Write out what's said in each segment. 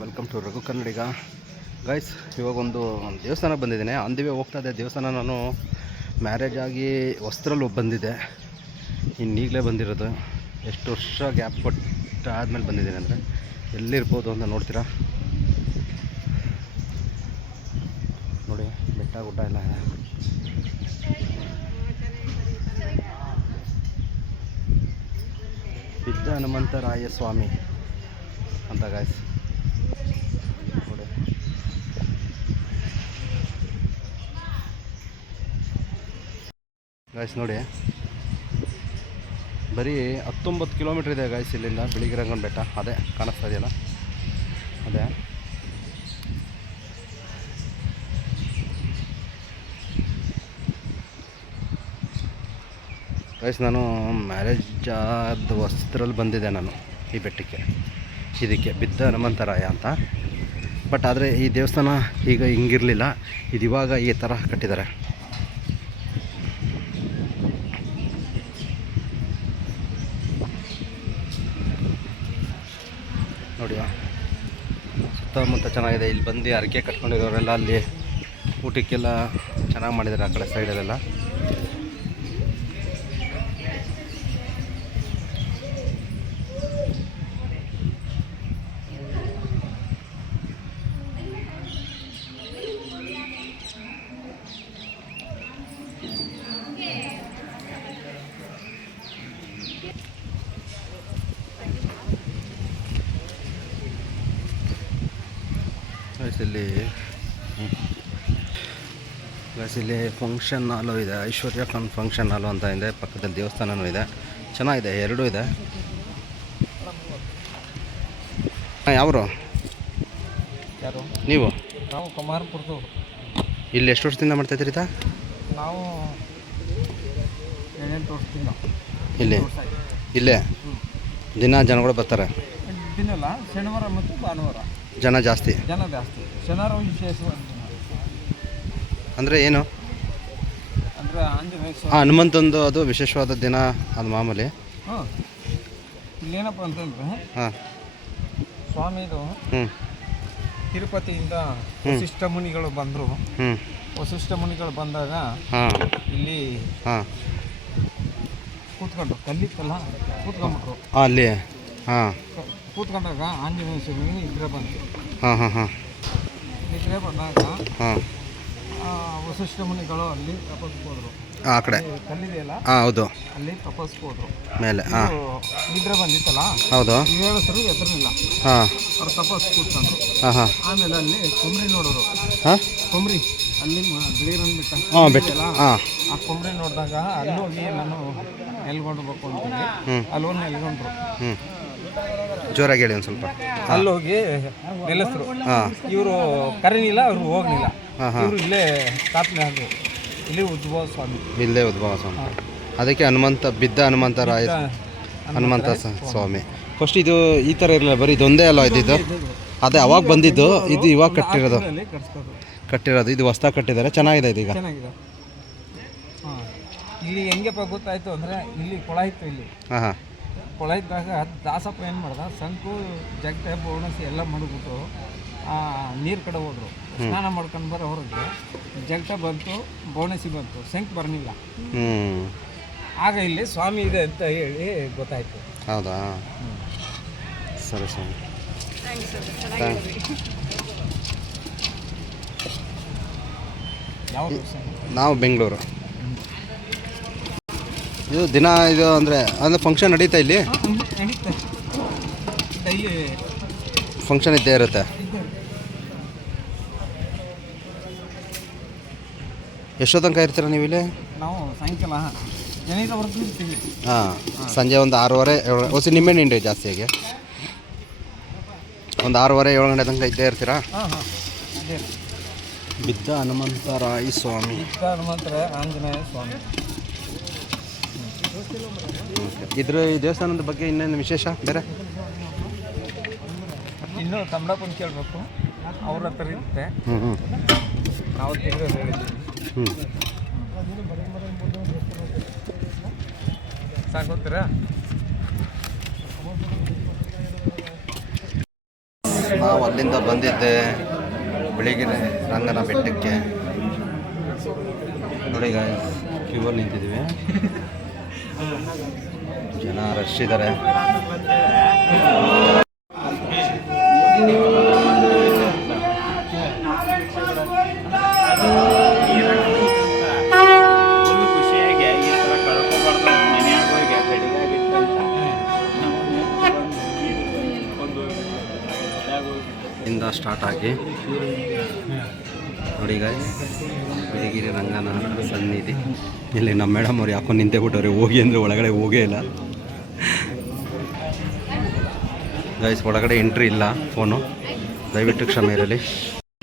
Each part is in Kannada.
Welcome to Raghu Kannadiga guys ಇವಾಗ ಒಂದು ದೇವಸ್ಥಾನ ಬಂದಿದ್ದೀನಿ. ಅಂದಿವೆ ಹೋಗ್ತಾ ಇದ್ದೆ. ದೇವಸ್ಥಾನ ನಾನು ಮ್ಯಾರೇಜ್ ಆಗಿ ಹೊಸ್ತ್ರಲ್ಲಿ ಬಂದಿದ್ದೆ. ಇನ್ನೀಗಲೇ ಬಂದಿರೋದು. ಎಷ್ಟು ವರ್ಷ ಗ್ಯಾಪ್ ಕೊಟ್ಟು ಆದಮೇಲೆ ಬಂದಿದ್ದೀನಿ ಅಂದರೆ ಎಲ್ಲಿರ್ಬೋದು ಅಂತ ನೋಡ್ತೀರಾ? ನೋಡಿ, ಬೆಟ್ಟ, ಗುಡ್ಡ ಎಲ್ಲ ಸಿದ್ಧ ಹನುಮಂತರಾಯ ಸ್ವಾಮಿ ಅಂತ ಗಾಯ್ಸ್ ನೋಡಿ ಗಾಯ್ಸ್ ನೋಡಿ. ಬರೀ ಹತ್ತೊಂಬತ್ತು ಕಿಲೋಮೀಟ್ರ್ ಇದೆ ಗಾಯ್ಸ್ ಇಲ್ಲಿಂದ ಬಿಳಿಗಿರಂಗನ ಬೆಟ್ಟ. ಅದೇ, ಕಾಣಿಸ್ತಾ ಇದೆಯಲ್ಲ? ಅದೇ. ಗಾಯ್ಸ್ ನಾನು ಮ್ಯಾರೇಜ್ ಆದ ವಸ್ತ್ರಲ್ಲಿ ಬಂದಿದ್ದೆ ನಾನು ಈ ಬೆಟ್ಟಕ್ಕೆ. ಇದಕ್ಕೆ ಬಿದ್ದ ಹನುಮಂತರಾಯ ಅಂತ. ಬಟ್ ಆದರೆ ಈ ದೇವಸ್ಥಾನ ಈಗ ಹಿಂಗಿರಲಿಲ್ಲ. ಇದು ಇವಾಗ ಈ ಥರ ಕಟ್ಟಿದ್ದಾರೆ ನೋಡಿ ಸುತ್ತಮುತ್ತ ಚೆನ್ನಾಗಿದೆ. ಇಲ್ಲಿ ಬಂದು ಅರಕೆ ಕಟ್ಕೊಂಡಿರೋರೆಲ್ಲ ಅಲ್ಲಿ ಊಟಕ್ಕೆಲ್ಲ ಚೆನ್ನಾಗಿ ಮಾಡಿದ್ದಾರೆ ಆ ಕಡೆ ಸೈಡಲ್ಲೆಲ್ಲ ಗೈಸ್ ಇಲ್ಲಿ ಗೈಸ್ ಇಲ್ಲಿ ಫಂಕ್ಷನ್ ಹಾಲು ಇದೆ. ಐಶ್ವರ್ಯ ಖಾನ್ ಫಂಕ್ಷನ್ ಹಾಲು ಅಂತ ಇದೆ. ಪಕ್ಕದಲ್ಲಿ ದೇವಸ್ಥಾನನೂ ಇದೆ. ಚೆನ್ನಾಗಿದೆ. ಎರಡೂ ಇದೆ. ಹಾಂ ಯಾವರು? ಯಾರು? ನೀವು? ನಾವು ಕುಮಾರಪುರದವ್ರು. ಇಲ್ಲಿ ಎಷ್ಟು ವರ್ಷದಿಂದ ಮಾಡ್ತಾಯಿದ್ದೀರಿ ತಾ ನಾವು ವರ್ಷದಿಂದ. ಇಲ್ಲಿ? ಇಲ್ಲೇ? ದಿನ ಜನಗಳು ಬರ್ತಾರೆ. ದಿನಲ್ಲ ಶನಿವಾರ ಮತ್ತು ಭಾನುವಾರ. ಜನ ಜಾಸ್ತಿ. ಜನ ಜಾಸ್ತಿ. ಶನಿವಾರ ವಿಶೇಷ ದಿನ. ಅಂದರೆ ಏನು? ಅಂದರೆ ಆಂಜನೇಯ ಹಾಂ ಹನುಮಂತಂದು ಅದು ವಿಶೇಷವಾದ ದಿನ ಅದು ಮಾಮೂಲಿ. ಹಾಂ ಇಲ್ಲೇನಪ್ಪ ಅಂತಂದರೆ ಹಾಂ. ಸ್ವಾಮಿದು ಹ್ಞೂ ತಿರುಪತಿಯಿಂದ ವಸಿಷ್ಠ ಮುನಿಗಳು ಬಂದರು. ಹ್ಞೂ ವಸಿಷ್ಠ ಮುನಿಗಳು ಬಂದಾಗ ಹಾಂ. ಇಲ್ಲಿ ಹಾಂ. ಕೂತ್ಕೊಂಡ್ರು ಕಲ್ಲಿತ್ತಲ್ಲ ಕೂತ್ಕೊಂಡ್ಬಿಟ್ರು. ಹಾಂ ಅಲ್ಲಿ. ಹಾಂ. ಕೂತ್ಕೊಂಡಾಗ ಆಂಜನೇಯ ಸ್ವಾಮಿ ನಿದ್ರೆ ಬಂತು. ಹಾಂ ಹಾಂ ಹಾಂ. ನಿದ್ರೆ ಬಂದಾಗ ಹಾಂ. ಆ, ವಸಿಷ್ಠ ಮುನಿಗಳು ಅಲ್ಲಿ ತಪಸ್ಕೋದ್ರು ಹೋದ್ರು ಆ ಕಡೆ. ಕಲ್ಲಿದೆಯಲ್ಲ? ಹಾಂ ಹೌದು. ಅಲ್ಲಿ ತಪಸ್ಕೋದ್ರು ಹೋದ್ರು ಮೇಲೆ ಹಾಂ. ನಿದ್ರೆ ಬಂದಿತ್ತಲ್ಲ? ಹೌದು. ಹೇಳಸರು ಎದುರಿಲ್ಲ. ಹಾಂ. ಅವ್ರು ತಪಸ್ ಕೂತ್ಕೊಂಡ್ರು ಹಾಂ ಹಾಂ. ಆಮೇಲೆ ಅಲ್ಲಿ ಕೊಮ್ರಿ ನೋಡೋರು. ಹಾಂ? ಕೊಮ್ರಿ ಅಲ್ಲಿ ಬಿಳಿರನ್ ಬಿಟ್ಟ ಹಾಂ ಬೆಟ್ಟ. ಹಾಂ. ಆ ಕೊಮ್ರಿ ನೋಡಿದಾಗ ಅಲ್ಲಿ ಹೋಗಿ ನಾನು ನೆಲ್ಗೊಂಡ್ಬೇಕು ಅಂತ ಅಲ್ಲೊಂದು ಅಲ್ಲಿ ಹೋಗಿ ಎಲ್ಕೊಂಡ್ರು ಹ್ಞೂ ಜೋರಾಗಿ ಹೇಳಿ ಒಂದು ಸ್ವಲ್ಪ. ಅಲ್ಲಿ ಹೋಗಿ ನೆಲೆಸರು. ಹಾಂ. ಇವರು ಕರೀನಿಲ್ಲ ಅವರು ಹೋಗ್ಲಿಲ್ಲ ಹಾಂ ಹಾಂ. ಇವರು ಇಲ್ಲೇ ಸ್ಥಾಪನೆ ಆದರು. ಇಲ್ಲಿ ಉದ್ಭವ ಸ್ವಾಮಿ. ಇಲ್ಲೇ ಉದ್ಭವ ಸ್ವಾಮಿ. ಅದಕ್ಕೆ ಹನುಮಂತ ಬಿದ್ದ ಹನುಮಂತರಾಯ ಹನುಮಂತ ಸ್ವಾಮಿ. ಫಸ್ಟ್ ಇದು ಈ ಥರ ಇರಲಿಲ್ಲ ಬರೀ ಇದೊಂದೇ ಅಲ್ಲ ಇದ್ದಿದ್ದು. ಅದೇ ಅವಾಗ ಬಂದಿದ್ದು ಇದು ಇವಾಗ ಕಟ್ಟಿರೋದು. ಕಟ್ಟಿರೋದು ಇದು ಹೊಸ್ದಾಗಿ ಕಟ್ಟಿದ್ದಾರೆ ಚೆನ್ನಾಗಿದೆ ಇದೀಗ ಚೆನ್ನಾಗಿದೆ. ಇಲ್ಲಿ ಹೆಂಗೆಪ್ಪ ಗೊತ್ತಾಯ್ತು ಅಂದರೆ ಇಲ್ಲಿ ಕೊಳ ಇತ್ತು ಇಲ್ಲಿ. ಹಾಂ ಹಾಂ. ಕೊಳ ಇದ್ದಾಗ ದಾಸಪ್ಪ ಏನು ಮಾಡ್ದ ಸಂಕು ಜಗ್ತೆ ಬೋಣಸಿ ಎಲ್ಲ ಮಡಗ್ಬಿಟ್ಟು ನೀರು ಕಡೆ ಹೋದ್ರು. ಸ್ನಾನ ಮಾಡ್ಕೊಂಡು ಬರೋ ಹೊರಗೆ ಜಗ್ತ ಬಂತು ಬೋಣಸಿ ಬಂತು ಸಂಕ್ ಬರಲಿಲ್ಲ. ಆಗ ಇಲ್ಲಿ ಸ್ವಾಮಿ ಇದೆ ಅಂತ ಹೇಳಿ ಗೊತ್ತಾಯ್ತು. ಹೌದಾ? ಸರಿ ಸ್ವಾಮಿ. ನಾವು ಬೆಂಗಳೂರು. ಇದು ದಿನ ಇದು ಅಂದರೆ ಅಂದರೆ ಫಂಕ್ಷನ್ ನಡೀತಾ ಇಲ್ಲಿ? ಫಂಕ್ಷನ್ ಇದ್ದೇ ಇರುತ್ತೆ. ಎಷ್ಟೋ ತನಕ ಇರ್ತೀರಾ ನೀವು ಇಲ್ಲಿ? ನಾವು ಸಾಯಂಕಾಲ ಹಾಂ ಸಂಜೆ ಒಂದು ಆರೂವರೆ ಏಳು ಹೊಸ ನಿಂಬೆಹಣ್ಣು ಹಿಂಡಿ ಜಾಸ್ತಿಯಾಗಿ ಒಂದು ಆರೂವರೆ ಏಳು ಗಂಟೆ ತನಕ ಇದ್ದೇ ಇರ್ತೀರಾ? ಬಿದ್ದ ಹನುಮಂತರಾಯ ಸ್ವಾಮಿ ಹನುಮಂತರಾಯ ಹನುಮಂತರ ಆಂಜನೇಯ ಸ್ವಾಮಿ ಇದ್ರ ಈ ದೇವಸ್ಥಾನದ ಬಗ್ಗೆ ಇನ್ನೇನು ವಿಶೇಷ? ಬೇರೆ? ಇನ್ನೂ ತಮ್ಮಪ್ಪನ ಕೇಳಬೇಕು. ಅವ್ರ ಹತ್ರ ಇರುತ್ತೆ. ನಾವು ಹೇಳಿದ್ದೀವಿ ಹ್ಞೂ ಸಾಕೋತೀರಾ ನಾವು ಅಲ್ಲಿಂದ ಬಂದಿದ್ದೆ ಬೆಳಿಗ್ಗೆ ರಂಗನ ಬೆಟ್ಟಕ್ಕೆ. ನೋಡಿ ಕ್ಯೂವಲ್ಲಿ ನಿಂತಿದ್ದೀವಿ. ಜನ ರಶ್ ಇದ್ದಾರೆ ಇಂದ ಸ್ಟಾರ್ಟ್ ಆಗಿ. ನೋಡಿ ಗಾಯ್ಸ್ ಬಿಳಿಗಿರಿ ರಂಗನ ಸನ್ನಿಧಿ. ಇಲ್ಲಿ ನಮ್ಮ ಮೇಡಮ್ ಅವ್ರು ಯಾಕೋ ನಿಂತೆ ಬಿಟ್ಟವ್ರೆ, ಹೋಗಿ ಅಂದರೆ ಒಳಗಡೆ ಹೋಗೇ ಇಲ್ಲ. ಗಾಯ್ಸ್ ಒಳಗಡೆ ಎಂಟ್ರಿ ಇಲ್ಲ ಫೋನು ದಯವಿಟ್ಟು ಕ್ಷಮೆ ಇರಲಿ.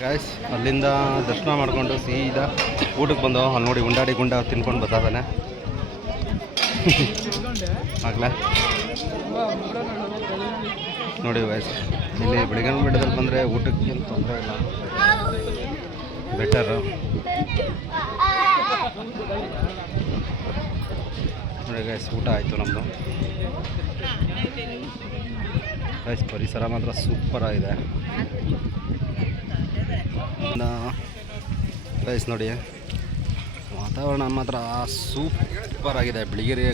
ಗಾಯ್ಸ್ ಅಲ್ಲಿಂದ ದರ್ಶನ ಮಾಡಿಕೊಂಡು ಸೀದಾ ಊಟಕ್ಕೆ ಬಂದು, ಅಲ್ಲಿ ನೋಡಿ ಉಂಡಾಡಿ ಗುಂಡ ತಿನ್ಕೊಂಡು ಬರ್ತಾನೆ. ಆಗ್ಲಾ? ನೋಡಿ ಗಾಯ್ಸ್ ಇಲ್ಲಿ ಬೆಳಗ್ಗೆ ಬೆಟ್ಟದಲ್ಲಿ ಬಂದರೆ ಊಟಕ್ಕೆ ಏನು ತೊಂದರೆ ಇಲ್ಲ. ಬೆಟರು ಗೈಸ್ ಊಟ ಆಯಿತು ನಮ್ಮದು ಗೈಸ್ ಪರಿಸರ ಮಾತ್ರ ಸೂಪರ್ ಆಗಿದೆ. ಗೈಸ್ ನೋಡಿ. ವಾತಾವರಣ ಮಾತ್ರ ಸೂಪರ್ ಆಗಿದೆ. ಬಿಳಿಗಿರಿ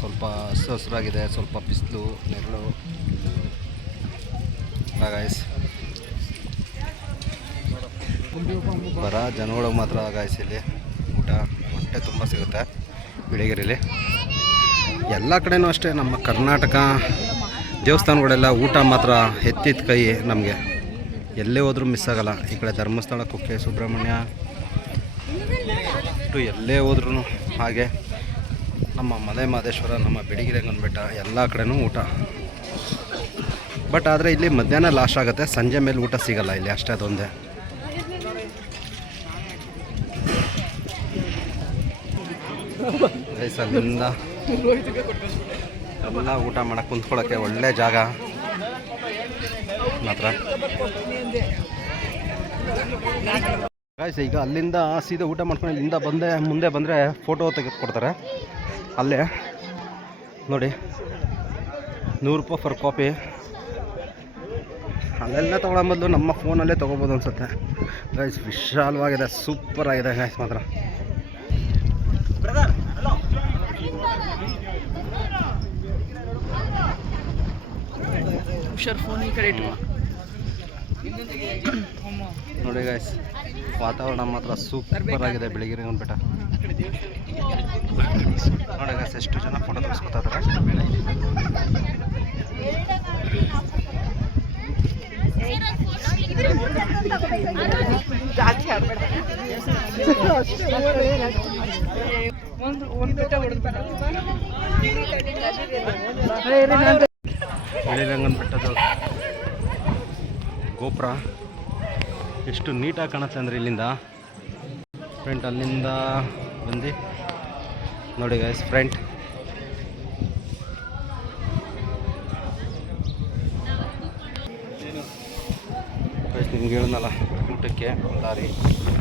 ಸ್ವಲ್ಪ ಹಸಿರು ಹಸಿರಾಗಿದೆ, ಸ್ವಲ್ಪ ಬಿಸಿಲು, ನೆರಳು. ಗಾಯ್ಸ್ ಬರ ಜನಗಳು ಮಾತ್ರ ಗಾಯ್ಸ್ ಇಲ್ಲಿ. ಊಟ ಹೊಟ್ಟೆ ತುಂಬ ಸಿಗುತ್ತೆ ಬಿಳಿಗಿರಿಲಿ. ಎಲ್ಲ ಕಡೆನೂ ಅಷ್ಟೇ ನಮ್ಮ ಕರ್ನಾಟಕ ದೇವಸ್ಥಾನಗಳೆಲ್ಲ ಊಟ ಮಾತ್ರ ಎತ್ತಿದ ಕೈ ನಮಗೆ. ಎಲ್ಲೇ ಹೋದರೂ ಮಿಸ್ ಆಗಲ್ಲ. ಈ ಕಡೆ ಧರ್ಮಸ್ಥಳ ಕುಕ್ಕೆ ಸುಬ್ರಹ್ಮಣ್ಯ ಟು ಎಲ್ಲೇ ಹೋದ್ರೂ ಹಾಗೆ ನಮ್ಮ ಮಲೆ ಮಹದೇಶ್ವರ ನಮ್ಮ ಬಿಳಿಗಿರಿ ಬೆಟ್ಟ ಎಲ್ಲ ಕಡೆನೂ ಊಟ. ಬಟ್ ಆದರೆ ಇಲ್ಲಿ ಮಧ್ಯಾಹ್ನ ಲಾಸ್ಟ್ ಆಗುತ್ತೆ. ಸಂಜೆ ಮೇಲೆ ಊಟ ಸಿಗಲ್ಲ ಇಲ್ಲಿ ಅಷ್ಟೇ ಅದೊಂದೇ. ಅಲ್ಲಿಂದ ಎಲ್ಲ ಊಟ ಮಾಡಕ್ಕೆ ಕುಂತ್ಕೊಳ್ಳೋಕ್ಕೆ ಒಳ್ಳೆ ಜಾಗ. ಮಾತ್ರ. ಗಾಯ್ಸ್ ಈಗ ಅಲ್ಲಿಂದ ಸೀದಾ ಊಟ ಮಾಡ್ಕೊಂಡು ಇಲ್ಲಿಂದ ಬಂದೆ, ಮುಂದೆ ಬಂದರೆ ಫೋಟೋ ತೆಗೆದುಕೊಡ್ತಾರೆ. ಅಲ್ಲೇ. ನೋಡಿ. ನೂರು ರೂಪಾಯಿ ಫರ್ ಕಾಪಿ ಅಲ್ಲೆಲ್ಲ ತೊಗೊಳೋ ನಮ್ಮ ಫೋನಲ್ಲೇ ತೊಗೋಬೋದು ಅನ್ಸುತ್ತೆ. ಗೈಸ್ ವಿಶಾಲವಾಗಿದೆ ಸೂಪರ್ ಆಗಿದೆ ಗೈಸ್ ಮಾತ್ರ. ಹುಷಾರ್ ಫೋನ್ ಈ ಕಡೆ ಇಟ್ಕೊ ನೋಡಿ ಗಾಯ್ಸ್ ವಾತಾವರಣ ಮಾತ್ರ ಸೂಪರ್ ಆಗಿದೆ ಬೆಳಗಿರಿ ಬೆಟ್ಟ ನೋಡಿ ಗಾಯ್ಸ್ ಎಷ್ಟು ಜನ ಫೋಟೋ ತೆಗೆಸ್ಕೊತಾ ಇದ್ದಾರೆ ಬಿಳಿರಂಗನ ಬೆಟ್ಟದ ಗೋಪುರ. ಎಷ್ಟು ನೀಟಾಗಿ ಕಾಣುತ್ತೆ ಅಂದರೆ ಇಲ್ಲಿಂದ. ಫ್ರೆಂಟ್ ಅಲ್ಲಿಂದ ಬಂದು ನೋಡಿ ಗೈಸ್ ಫ್ರೆಂಟ್ ನಿಮ್ಗೆ ಹೇಳಿದ್ನಲ್ಲ ಊಟಕ್ಕೆ ದಾರಿ.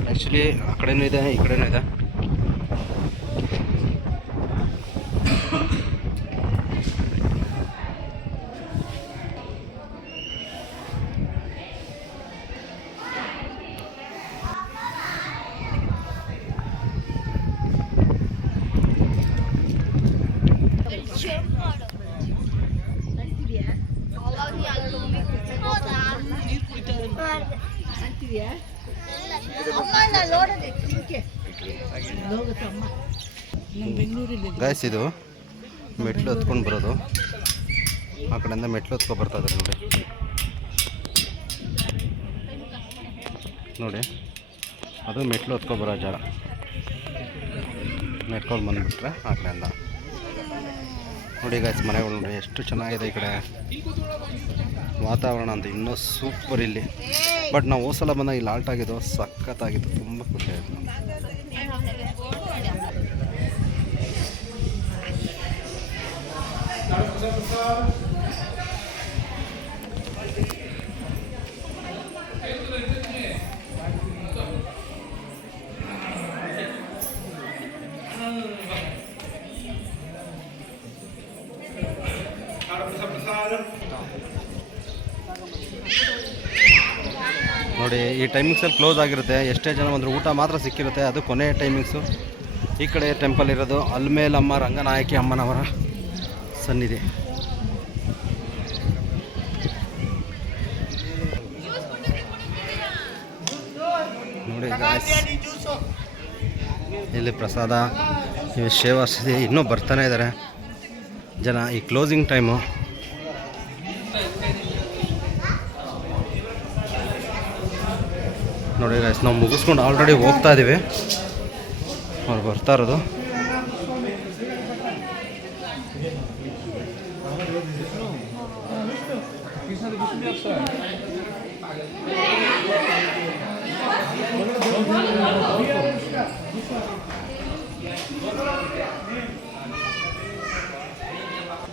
ಆ್ಯಕ್ಚುಲಿ ಆ ಕಡೆನೂ ಇದೆ, ಈ ಕಡೆನೂ ಇದೆ. ಗಾಯ್ಸ್ ಇದು ಮೆಟ್ಲು ಹತ್ಕೊಂಡು ಬರೋದು. ಆ ಕಡೆಯಿಂದ ಮೆಟ್ಲು ಹತ್ಕೊಂಡು ಬರ್ತಾ ಇದ್ದಾರೆ ನೋಡಿ. ನೋಡಿ. ಅದು ಮೆಟ್ಲು ಹತ್ಕೊಂಡು ಬರೋ ಜಾಗ. ಮೆಟ್ಕೊಂಡು ಬಂದುಬಿಟ್ರೆ ಆ ಕಡೆಯಿಂದ. ನೋಡಿ ಗಾಯ್ಸ್ ಮನೆಗಳು ನೋಡಿ ಎಷ್ಟು ಚೆನ್ನಾಗಿದೆ ಈ ಕಡೆ. ವಾತಾವರಣ ಅಂತ ಇನ್ನೂ ಸೂಪರ್ ಇಲ್ಲಿ. ಬಟ್ ನಾವು ಹೋಸಲ ಬಂದಾಗ ಇಲ್ಲಿ ಆಲ್ಟ್ ಆಗಿದ್ದು ಸಖತ್ತಾಗಿತ್ತು. ತುಂಬ ಖುಷಿ ನೋಡಿ, ಈ ಟೈಮಿಂಗ್ಸಲ್ಲಿ ಕ್ಲೋಸ್ ಆಗಿರುತ್ತೆ. ಎಷ್ಟೇ ಜನ ಬಂದರೂ ಊಟ ಮಾತ್ರ ಸಿಕ್ಕಿರುತ್ತೆ. ಅದು ಕೊನೆಯ ಟೈಮಿಂಗ್ಸು ಈ ಕಡೆ ಟೆಂಪಲ್ ಇರೋದು ಅಲ್ಮೇಲಮ್ಮ ರಂಗನಾಯಕಿ ಅಮ್ಮನವರ ಸನ್ನಿಧಿ. ನೋಡಿ. ಇಲ್ಲಿ ಪ್ರಸಾದ ಇವು ಸಿದ್ಧಿ ಇನ್ನೂ ಬರ್ತಾನೆ ಇದ್ದಾರೆ ಜನ, ಈ ಕ್ಲೋಸಿಂಗ್ ಟೈಮು ನೋಡಿ ಗಾಯ್ಸ್ ನಾವು ಮುಗಿಸ್ಕೊಂಡು ಆಲ್ರೆಡಿ ಹೋಗ್ತಾ ಇದ್ದೀವಿ ಅವ್ರು ಬರ್ತಾ ಇರೋದು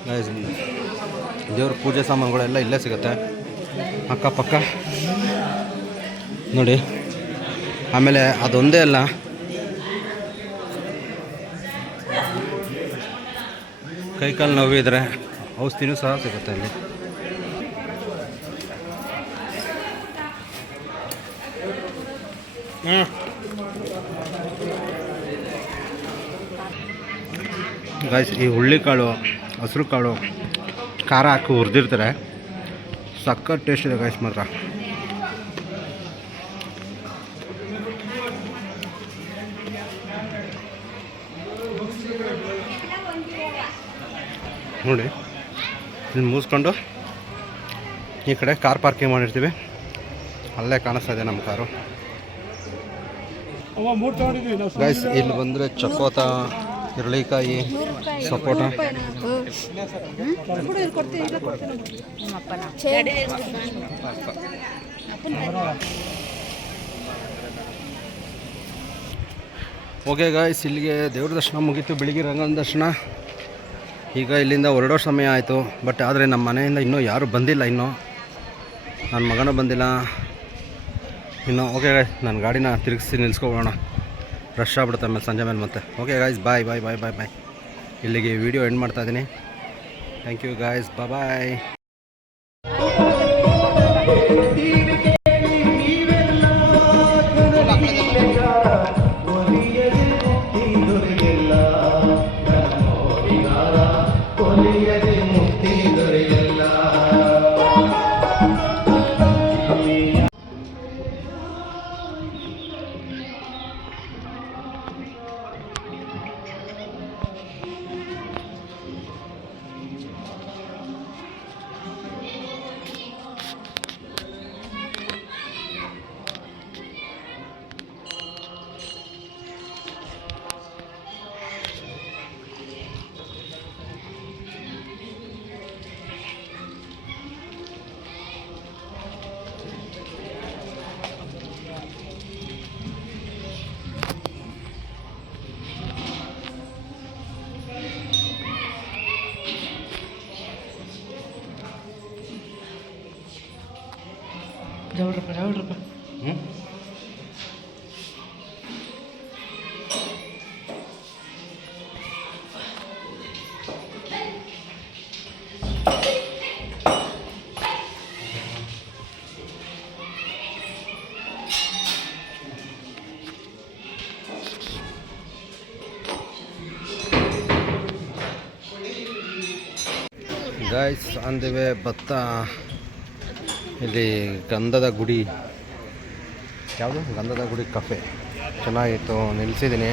ಗೈಸ್ ಪೂಜೆ ಸಾಮಾನುಗಳೆಲ್ಲ ಇಲ್ಲೇ ಸಿಗುತ್ತೆ. ಅಕ್ಕಪಕ್ಕ. ನೋಡಿ. ಆಮೇಲೆ ಅದೊಂದೇ ಅಲ್ಲ. ಕೈಕಾಲು ನೋವಿದ್ರೆ ಔಷಧಿನೂ ಸಹ ಸಿಗುತ್ತೆ ಅಲ್ಲಿ. ಗಾಯ್ಸ್ ಈ ಹುಳ್ಳಿಕಾಳು ಹಸಿರು ಕಾಳು ಖಾರ ಹಾಕಿ ಹುರಿದಿರ್ತಾರೆ. ಸಕ್ಕತ್ ಟೇಸ್ಟ್ ಇದೆ ಗಾಯ್ಸ್ ಮಾತ್ರ. ನೋಡಿ ಇಲ್ಲಿ ಮುಗಿಸ್ಕೊಂಡು ಈ ಕಡೆ ಕಾರ್ ಪಾರ್ಕಿಂಗ್ ಮಾಡಿರ್ತೀವಿ. ಅಲ್ಲೇ ಕಾಣಿಸ್ತಾ ಇದೆ ನಮ್ಮ ಕಾರು. ಗೈಸ್ ಇಲ್ಲಿ ಬಂದರೆ ಚಕೋತ ಹುರುಳಿಕಾಯಿ ಸಪೋಟ ಓಕೆ ಗಾಯ್ಸ್ ಇಲ್ಲಿಗೆ ದೇವ್ರ ದರ್ಶನ ಮುಗೀತು, ಬೆಳಿಗ್ಗೆ ರಂಗನ ದರ್ಶನ. ಈಗ ಇಲ್ಲಿಂದ ಹೊರಡೋ ಸಮಯ ಆಯಿತು ಬಟ್ ಆದರೆ ನಮ್ಮ ಮನೆಯಿಂದ ಇನ್ನೂ ಯಾರೂ ಬಂದಿಲ್ಲ ಇನ್ನೂ. ನನ್ನ ಮಗನೂ ಬಂದಿಲ್ಲ. ಇನ್ನು ಓಕೆ ಗಾಯ್ಸ್ ನನ್ನ ಗಾಡಿನ ತಿರುಗಿಸಿ ನಿಲ್ಸ್ಕೊಬೋಣ. ರಶ್ ಆಗ್ಬಿಡುತ್ತೆ ಆಮೇಲೆ ಸಂಜೆ ಮೇಲೆ ಮತ್ತೆ. ಓಕೆ ಗಾಯ್ಸ್ ಬಾಯ್ ಬಾಯ್ ಬಾಯ್ ಬಾಯ್ ಬಾಯ್ ಇಲ್ಲಿಗೆ ವಿಡಿಯೋ ಎಂಡ್ ಮಾಡ್ತಾ ಇದ್ದೀನಿ. ಥ್ಯಾಂಕ್ ಯು ಗಾಯ್ಸ್ ಬಾಯ್ ಆನ್ ಭತ್ತ, ಇಲ್ಲಿ ಗಂಧದ ಗುಡಿ. ಯಾವುದು? ಗಂಧದ ಗುಡಿ ಕಫೆ ಚೆನ್ನಾಗಿತ್ತು ನಿಲ್ಲಿಸಿದ್ದೀನಿ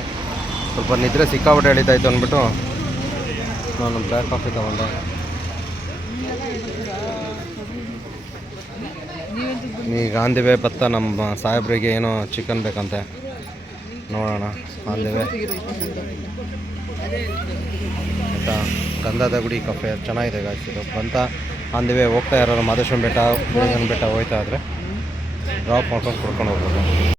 ಸ್ವಲ್ಪ ನಿದ್ರೆ ಸಿಕ್ಕಾಬಿಟ್ಟು ಎಳಿತಾಯಿತ್ತು ಅಂದ್ಬಿಟ್ಟು ನಾನು ಬ್ಲ್ಯಾಕ್ ಕಾಫಿ ತಗೊಂಡೆ. ಈಗ ಗಾಂಧಿವೆ ಭತ್ತ, ನಮ್ಮ ಸಾಹೇಬ್ರಿಗೆ ಏನೋ ಚಿಕನ್ ಬೇಕಂತೆ. ನೋಡೋಣ ಆನ್ ದಿ ವೇ ಆಯಿತಾ ಗಂಧದ ಗುಡಿ ಕಫೆ ಚೆನ್ನಾಗಿದೆ ಗಾಯ್ಸ್ ಇದು. ಬಂತ ಆನ್ ದಿ ವೇ ಹೋಗ್ತಾ ಇರೋರು ಮಾದೇಶ್ವರ ಬೆಟ್ಟ ಮುರುಗನ್ ಬೆಟ್ಟ ಹೋಗ್ತಾ ಇದ್ರೆ ಡ್ರಾಪ್ ಮಾಡ್ಕೊಂಡು ಕುಡ್ಕೊಂಡು ಹೋಗ್ಬೋದು.